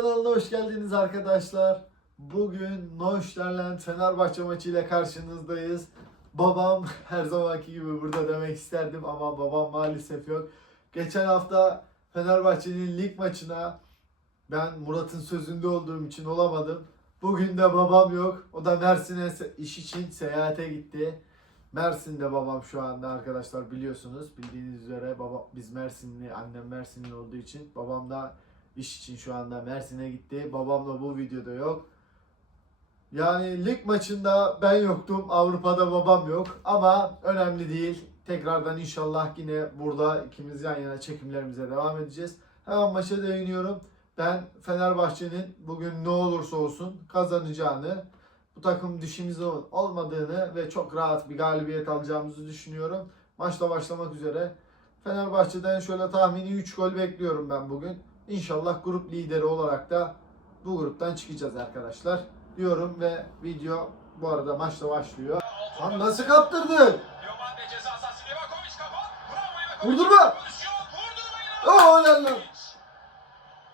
Kanalına hoş geldiniz arkadaşlar. Bugün Neuchâtel'le Fenerbahçe maçı ile karşınızdayız. Babam her zamanki gibi burada demek isterdim ama babam maalesef yok. Geçen hafta Fenerbahçe'nin lig maçına ben Murat'ın sözünde olduğum için olamadım. Bugün de babam yok. O da Mersin'e iş için seyahate gitti. Mersin'de babam şu anda arkadaşlar biliyorsunuz. Bildiğiniz üzere baba biz Mersinli, annem Mersinli olduğu için babam da iş için şu anda Mersin'e gitti. Babam da bu videoda yok. Yani lig maçında ben yoktum. Avrupa'da babam yok. Ama önemli değil. Tekrardan inşallah yine burada ikimiz yan yana çekimlerimize devam edeceğiz. Hemen maça değiniyorum. Ben Fenerbahçe'nin bugün ne olursa olsun kazanacağını, bu takım dişimiz ol- olmadığını ve çok rahat bir galibiyet alacağımızı düşünüyorum. Maçla başlamak üzere. Fenerbahçe'den şöyle tahmini 3 gol bekliyorum ben bugün. İnşallah grup lideri olarak da bu gruptan çıkacağız arkadaşlar. Diyorum ve video bu arada maçla başlıyor. Lan nasıl Livakovic. Vurdurma. Vurdurma Oh lan lan.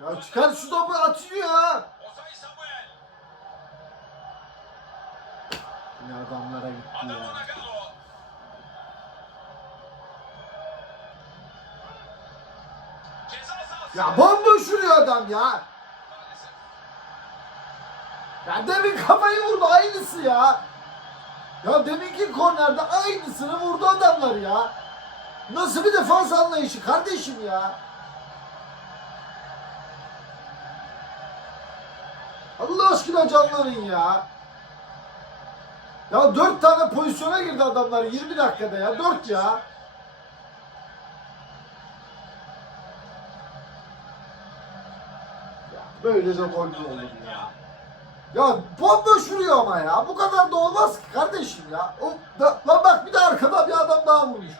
Ya çıkar şu topu atıyor ya. Yine adamlara gitti ya. Ya bomboş vuruyor adam ya. Ya demin kafayı vurdu aynısı ya. Ya deminki kornerde aynısını vurdu adamlar ya. Nasıl bir defans anlayışı kardeşim ya. Allah aşkına canlanın ya. Ya dört tane pozisyona girdi adamlar 20 dakikada ya. Dört ya. Böyle de gol mü ya? Ya bomboş vuruyor ama ya. Bu kadar da olmaz ki kardeşim ya. O, da, lan bak bir de arkada bir adam daha vurmuş.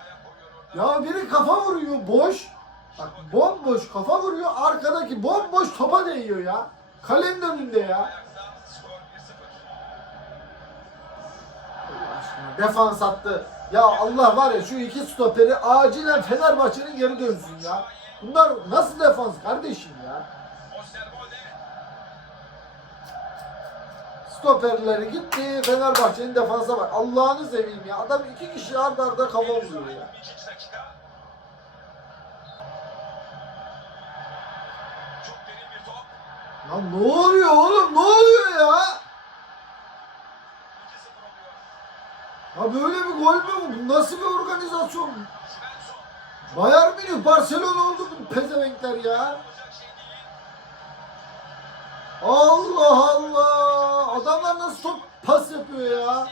Ya biri kafa vuruyor boş. Bak bomboş kafa vuruyor. Arkadaki bomboş topa değiyor ya. Kalenin önünde ya. Ayakta skor 1-0. Allah aşkına defans attı. Ya Allah var ya şu iki stoperi acilen Fenerbahçe'nin geri dönsün ya. Bunlar nasıl defans kardeşim ya? Stoperleri gitti. Fenerbahçe'nin defansa bak. Allah'ını seveyim ya. Adam iki kişi arda arda kafa vuruyor ya. Lan ne oluyor oğlum? Ne oluyor ya? 2-0 oluyor. Ya böyle bir gol mü bu? Nasıl bir organizasyon? Bayern Münih, Barcelona oldu bu pezevenkler ya. Allah Allah. Adamlar nasıl top pas yapıyor ya?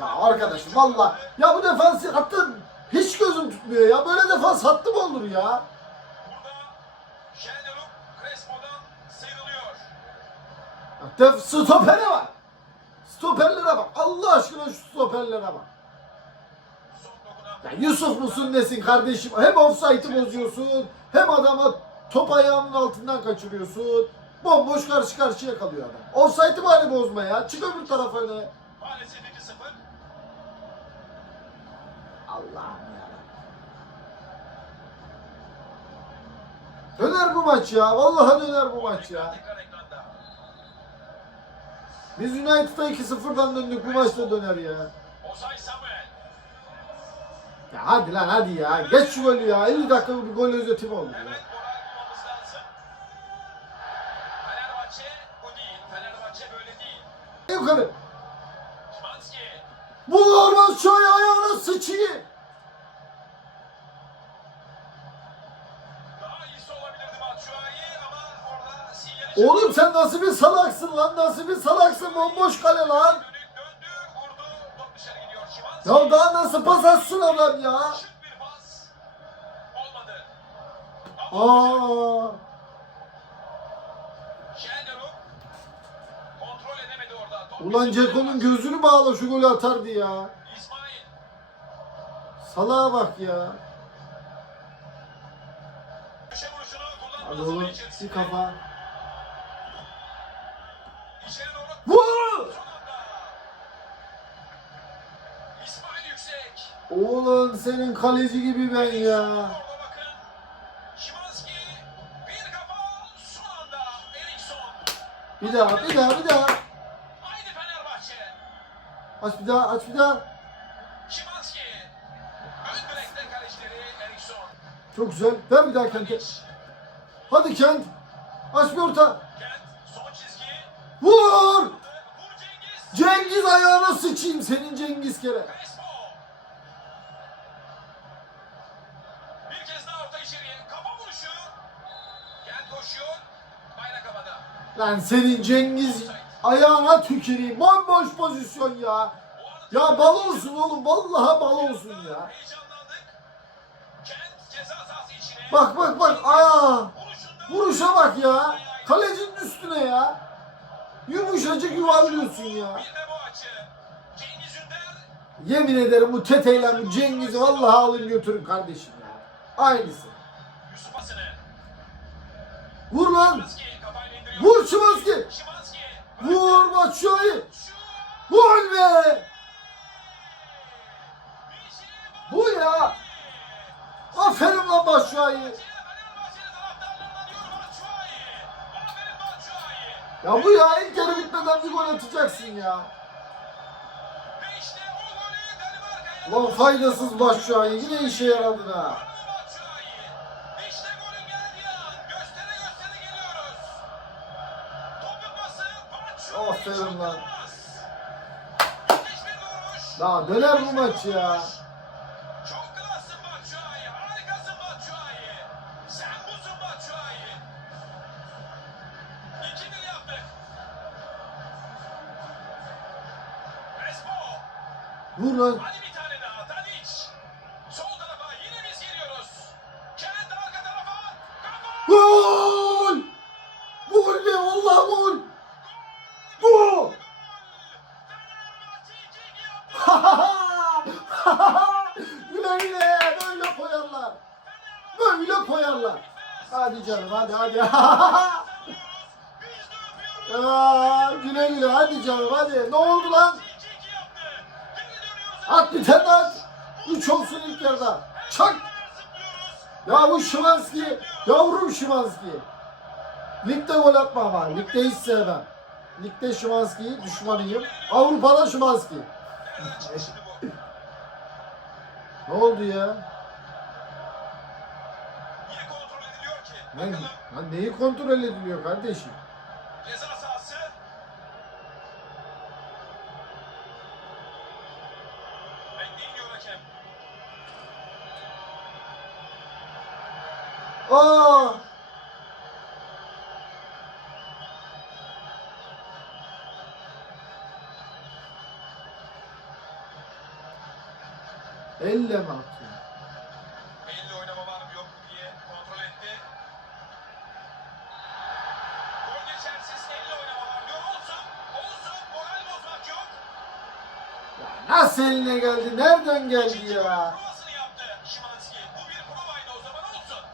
Ya arkadaşım valla. Ya bu defansı hattı hiç gözüm tutmuyor ya. Böyle defans hattı mı olur ya def stopere bak. Stoperlere bak. Allah aşkına şu stoperlere bak. Ya Yusuf musun nesin kardeşim? Hem offside'ı bozuyorsun hem adama top ayağının altından kaçırıyorsun. Bomboş karşı karşıya kalıyor adam. Offside'ı bari bozma ya. Çık öbür tarafa öne. maalesef 2-0. Allah'ım ya. Döner bu maç ya. Vallahi döner bu maç ya. Biz United'a 2-0'dan döndük. Bu maç da döner ya. Osay Samuel. Ya hadi lan hadi ya. Geç şu golü ya. 50 dakikalık bir gol özeti mi olur ya? bu. Yukarı. Bu olmaz şu ayağına sinyali Oğlum sen nasıl bir salaksın lan? Nasıl bir salaksın? Bomboş kale lan. Ya daha nasıl pas atsın adam ya? Aa. Ulan Ceko'nun gözünü bağla şu golü atardı ya. Salağa bak ya. Hadi oğlum bir kafa. Oğlum senin kaleci gibi ben ya. Bir daha, bir daha, bir daha. Aç bir daha, aç bir daha. Çok güzel. Ver bir daha Kent'e. Hadi Kent. Aç bir orta. Kent, son çizgi. Vur! Cengiz ayağına sıçayım senin Cengiz kere. Lan senin Cengiz ayağına tüküreyim. Bomboş pozisyon ya. Ya balonsun oğlum. Vallahi ya. Ceza sahası içine. Bak bak bak. Aa! Vuruşa bak ya. Kalecinin üstüne ya. Yumuşacık yuvarlıyorsun ya. Yemin ederim bu teteyle bu Cengiz'i vallahi alın götürün kardeşim ya. Aynısı. Yusuf. Vur lan. Vur Şimanski. Vur Batshuayi. Gol be. Bu ya. Aferin lan Batshuayi. Ya bu ya ilk yarı bitmeden bir gol atacaksın ya. Ulan faydasız Batshuayi yine işe yaradın ha. Aferin lan. Daha döner bu maç ya. Çok klassın Batshuayi. Harikasın Batshuayi. Sen busun Batshuayi. 2-1 yaptık. Crespo. Vur lan. Hadi canım hadi hadi. Aa, güle güle hadi canım hadi. Ne oldu lan? 2-2 yaptı. Geri dönüyoruz. At bir tane at. Üç olsun ilk yarıda. Çak. Ya bu Şimanski. Yavrum Şimanski. Ligde gol atma ama. Ligde hiç sevmem. Ligde Şimanski'yi düşmanıyım. Avrupa'da Şimanski. Ne oldu ya? Bakalım. lan neyi kontrol ediliyor kardeşim? Ceza sahası. Bekleyin diyor hakem. Aa! Elle mi Nasıl eline geldi? Nereden geldi ya? provasını yaptı Şimanski. Bu bir provaydı o zaman olsun.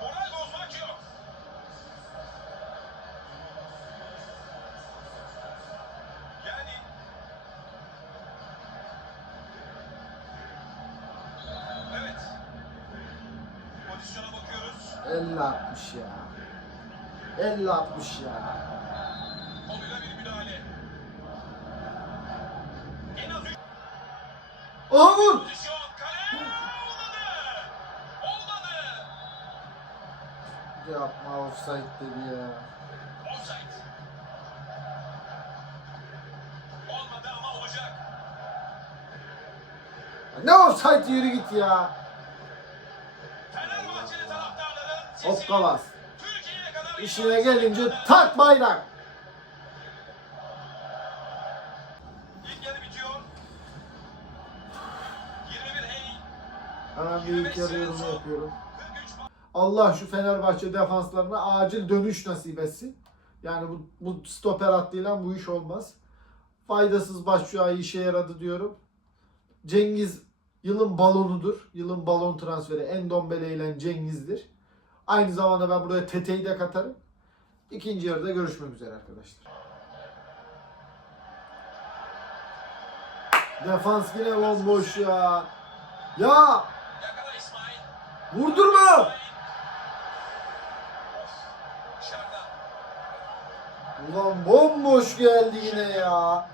Moral bozmak yok. Yani Evet. Pozisyona bakıyoruz. Elle atmış ya. Elle atmış ya. Olmadı. Yapma offside dedi ya. Offside. Olmadı ama olacak. Ne offside yürü git ya. Fenerbahçeli taraftarların sesi İşine gelince tak bayrak. Hemen bir ilk yarı yorumu yapıyorum. 43 Allah şu Fenerbahçe defanslarına acil dönüş nasip etsin. Yani bu, bu stoper hattıyla bu iş olmaz. Faydasız Başşuay'ı işe yaradı diyorum. Cengiz yılın balonudur. Yılın balon transferi Endombele ile Cengiz'dir. Aynı zamanda ben buraya Tete'yi de katarım. İkinci yarıda görüşmek üzere arkadaşlar. Defans yine bomboş ya. Ya. Vurdurma. Ulan bomboş geldi yine ya.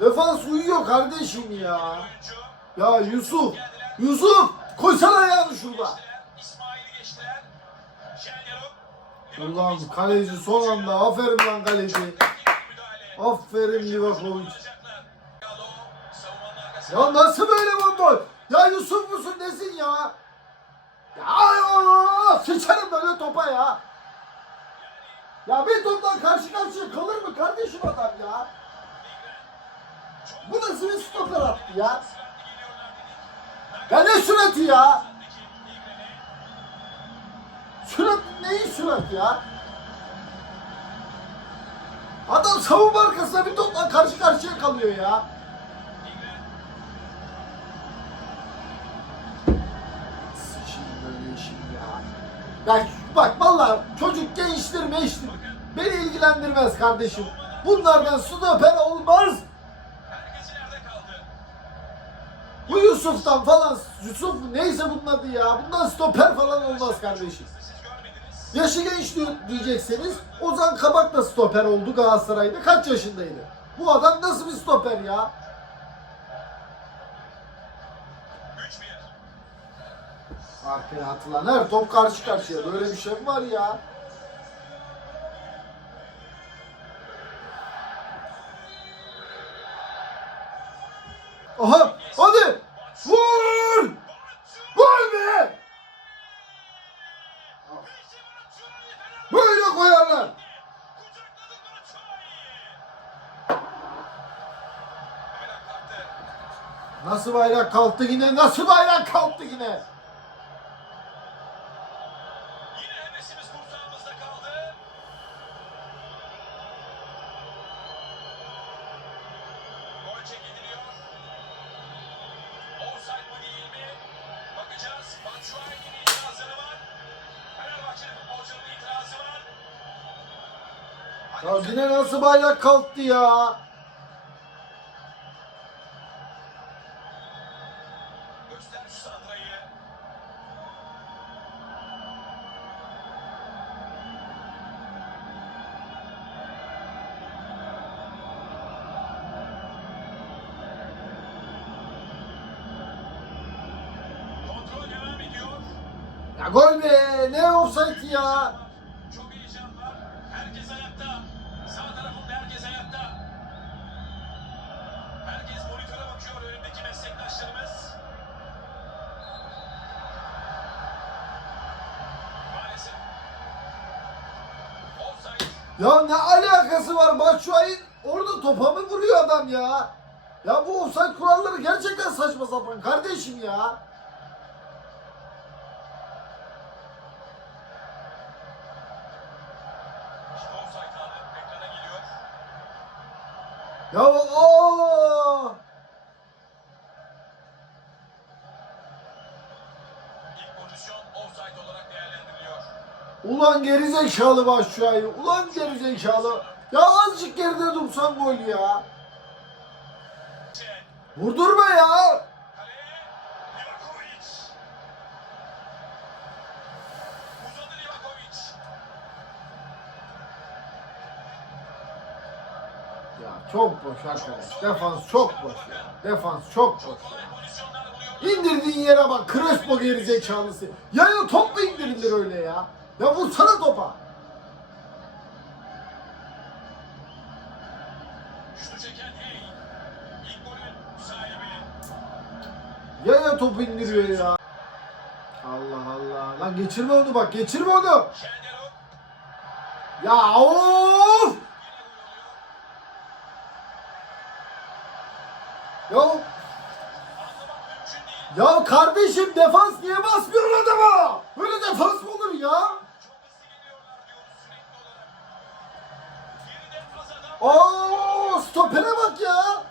Defans uyuyor kardeşim ya. Ya Yusuf. Yusuf. Koysana ayağını şurada. Ulan kaleci son anda. Aferin lan kaleci. Aferin Livakovic. Ya nasıl böyle bomboş? Ya Yusuf musun nesin ya? Ya sıçarım böyle topa ya. Ya bir toptan karşı karşıya kalır mı kardeşim adam ya? Bu nasıl bir stoper attı ya? Ya ne sürati ya? Sürat neyin sürat ya? Adam savunma arkasına bir topla karşı karşıya kalıyor ya. Ya. Bak vallahi çocuk gençtir meştir. Beni ilgilendirmez kardeşim. Bunlardan stoper olmaz. Bu Yusuf'tan falan Yusuf neyse bunun adı ya. Bundan stoper falan olmaz kardeşim. Yaşı genç diyecekseniz Ozan Kabak da stoper oldu Galatasaray'da. Kaç yaşındaydı? Bu adam nasıl bir stoper ya? Arkaya atılan her top karşı karşıya. Böyle bir şey mi var ya? Aha! Hadi! Vur! Gol be! Böyle koyarlar. Nasıl bayrak kalktı yine? Nasıl bayrak kalktı yine? Yine nasıl bayrak kalktı ya? Ya gol be! Ne offside ya? Ya ne alakası var Batshuayi orada topa mı vuruyor adam ya? Ya bu offside kuralları gerçekten saçma sapan kardeşim ya. Ya o İlk pozisyon offside olarak değerlendiriliyor. Ulan gerizekalı Batshuayi. Ulan gerizekalı. Ya azıcık geride dursan gol ya. Vurdurma ya. Ya çok boş arkadaş. Defans çok boş ya. Defans çok boş. Buluyor. İndirdiğin yere bak. Crespo gerizekalısı. Ya ya top mu indirilir öyle ya? Ya vursana topa. Şutu çeken Hey. İlk golün sahibi. Ya ya topu indiriyor ya. Allah Allah. Lan geçirme onu bak. Geçirme onu. Ya of. Ya ya kardeşim defans niye basmıyor adama? Böyle defans mı olur ya? Aa stopere bak ya.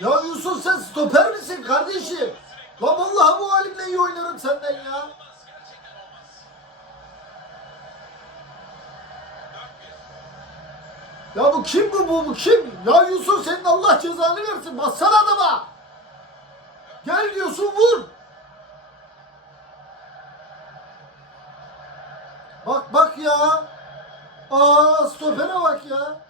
Ya Yusuf sen stoper misin kardeşim? Lan vallahi bu halimle iyi oynarım senden ya. Olmaz. Gerçekten olmaz. 4-1. Ya bu kim bu bu, bu kim? Ya Yusuf senin Allah cezanı versin. Bassana adama. Gel diyorsun vur. Bak bak ya. Aa stopere bak ya.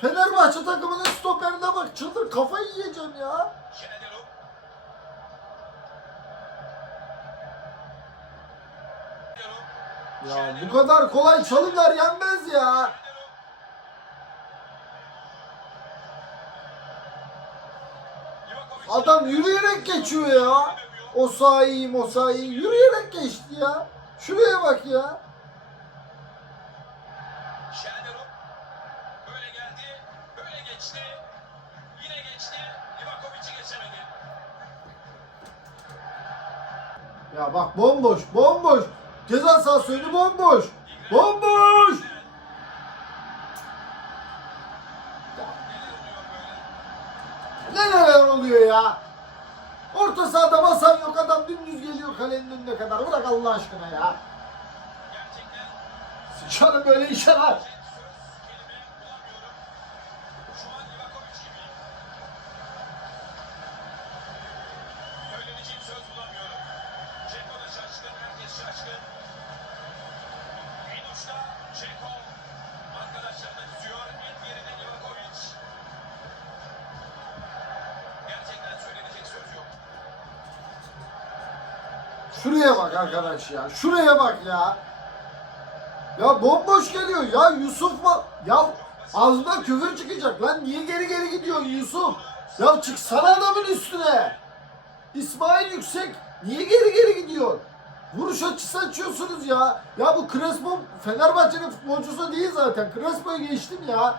Fenerbahçe takımının stoperine bak. Çıldır kafayı yiyeceğim ya. Ya bu kadar kolay çalımlar yenmez ya. Adam yürüyerek geçiyor ya. O sahi o sahi yürüyerek geçti ya. Şuraya bak ya. Geçti. Yine geçti. Livakovic'i geçemedi. Ya bak bomboş bomboş. Ceza sahası önü bomboş. Bomboş. Neler oluyor ya? Orta sahada basan yok adam dümdüz geliyor kalenin önüne kadar. Bırak Allah aşkına ya. Gerçekten Sıçarım böyle işe lan. Arkadaş ya. Şuraya bak ya. Ya bomboş geliyor ya Yusuf mu? Ya ağzından küfür çıkacak lan. Niye geri geri gidiyorsun Yusuf? Ya çıksana adamın üstüne. İsmail Yüksek niye geri geri gidiyor? Vuruş açısı açıyorsunuz ya. Ya bu Crespo Fenerbahçe'nin futbolcusu değil zaten. Crespo'yu geçtim ya.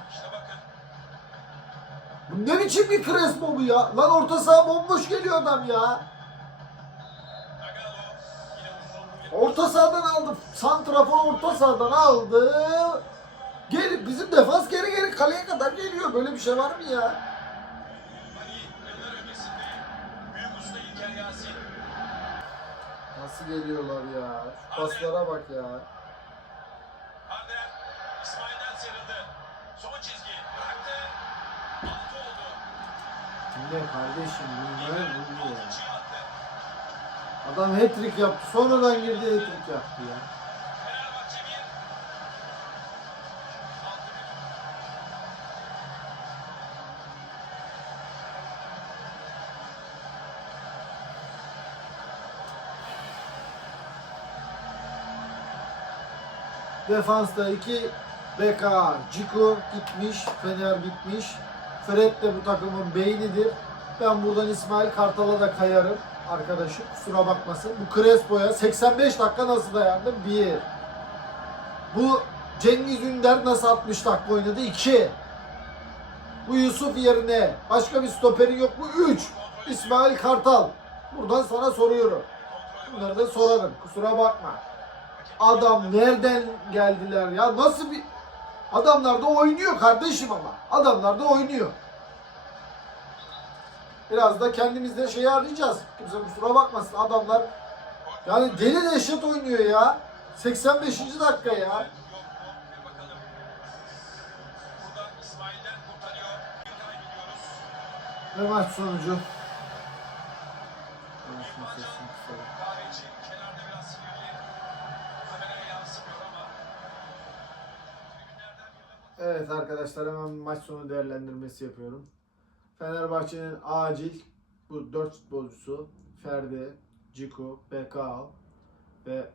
Bu ne biçim bir Crespo bu ya? Lan orta saha bomboş geliyor adam ya. Orta sahadan aldı. Santrafor orta sahadan aldı. Geri, bizim defans geri geri kaleye kadar geliyor. Böyle bir şey var mı ya? Nasıl geliyorlar ya? Şu paslara bak ya. İsmail'den sıyrıldı. Son çizgi Adam hat-trick yaptı. Sonradan girdi hat-trick yaptı ya. Defansta iki BK, Ciku gitmiş, Fener bitmiş. Fred de bu takımın beynidir. Ben buradan İsmail Kartal'a da kayarım arkadaşım. Kusura bakmasın. Bu Crespo'ya 85 dakika nasıl dayandım? 1. Bu Cengiz Ünder nasıl 60 dakika oynadı? 2. Bu Yusuf yerine başka bir stoperi yok mu? 3. İsmail Kartal. Buradan sana soruyorum. Bunları da sorarım. Kusura bakma. Adam nereden geldiler ya? Nasıl bir... Adamlar da oynuyor kardeşim ama. Adamlar da oynuyor. Biraz da kendimizde şey arayacağız. Kimse kusura bakmasın. Adamlar yani deli dehşet oynuyor ya. 85. dakika ya. Ve maç sonucu. Evet arkadaşlar hemen maç sonu değerlendirmesi yapıyorum. Fenerbahçe'nin acil bu 4 futbolcusu Ferdi, Ciku, Bekao ve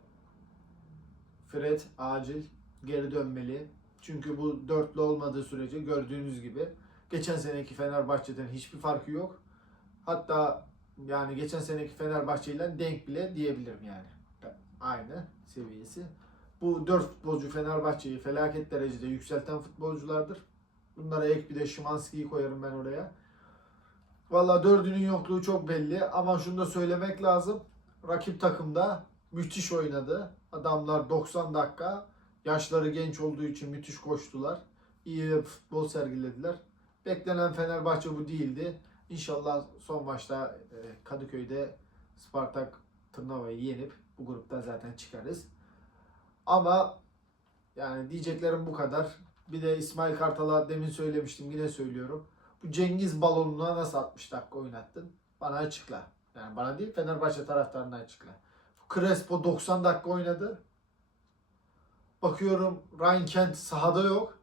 Fred acil geri dönmeli. Çünkü bu dörtlü olmadığı sürece gördüğünüz gibi geçen seneki Fenerbahçe'den hiçbir farkı yok. Hatta yani geçen seneki Fenerbahçe ile denk bile diyebilirim yani. Aynı seviyesi. Bu dört futbolcu Fenerbahçe'yi felaket derecede yükselten futbolculardır. Bunlara ek bir de Şimanski'yi koyarım ben oraya. Valla dördünün yokluğu çok belli ama şunu da söylemek lazım. Rakip takımda müthiş oynadı. Adamlar 90 dakika yaşları genç olduğu için müthiş koştular. İyi futbol sergilediler. Beklenen Fenerbahçe bu değildi. İnşallah son maçta e, Kadıköy'de Spartak Tırnava'yı yenip bu gruptan zaten çıkarız. Ama yani diyeceklerim bu kadar. Bir de İsmail Kartal'a demin söylemiştim yine söylüyorum. Cengiz balonuna nasıl 60 dakika oynattın? Bana açıkla. Yani bana değil Fenerbahçe taraftarına açıkla. Crespo 90 dakika oynadı. Bakıyorum Ryan Kent sahada yok.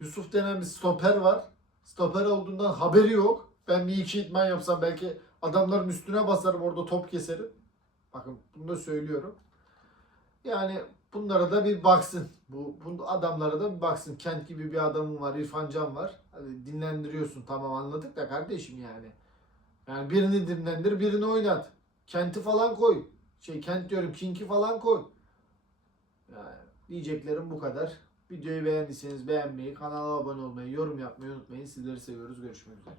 Yusuf denen bir stoper var. Stoper olduğundan haberi yok. Ben bir iki idman yapsam belki adamların üstüne basarım orada top keserim. Bakın bunu da söylüyorum. Yani bunlara da bir baksın. Bu, bu adamlara da bir baksın. Kent gibi bir adamın var, İrfan Can var. Hadi dinlendiriyorsun tamam anladık da kardeşim yani. Yani birini dinlendir, birini oynat. Kent'i falan koy. Şey Kent diyorum, King'i falan koy. Yani diyeceklerim bu kadar. Videoyu beğendiyseniz beğenmeyi, kanala abone olmayı, yorum yapmayı unutmayın. Sizleri seviyoruz. Görüşmek üzere.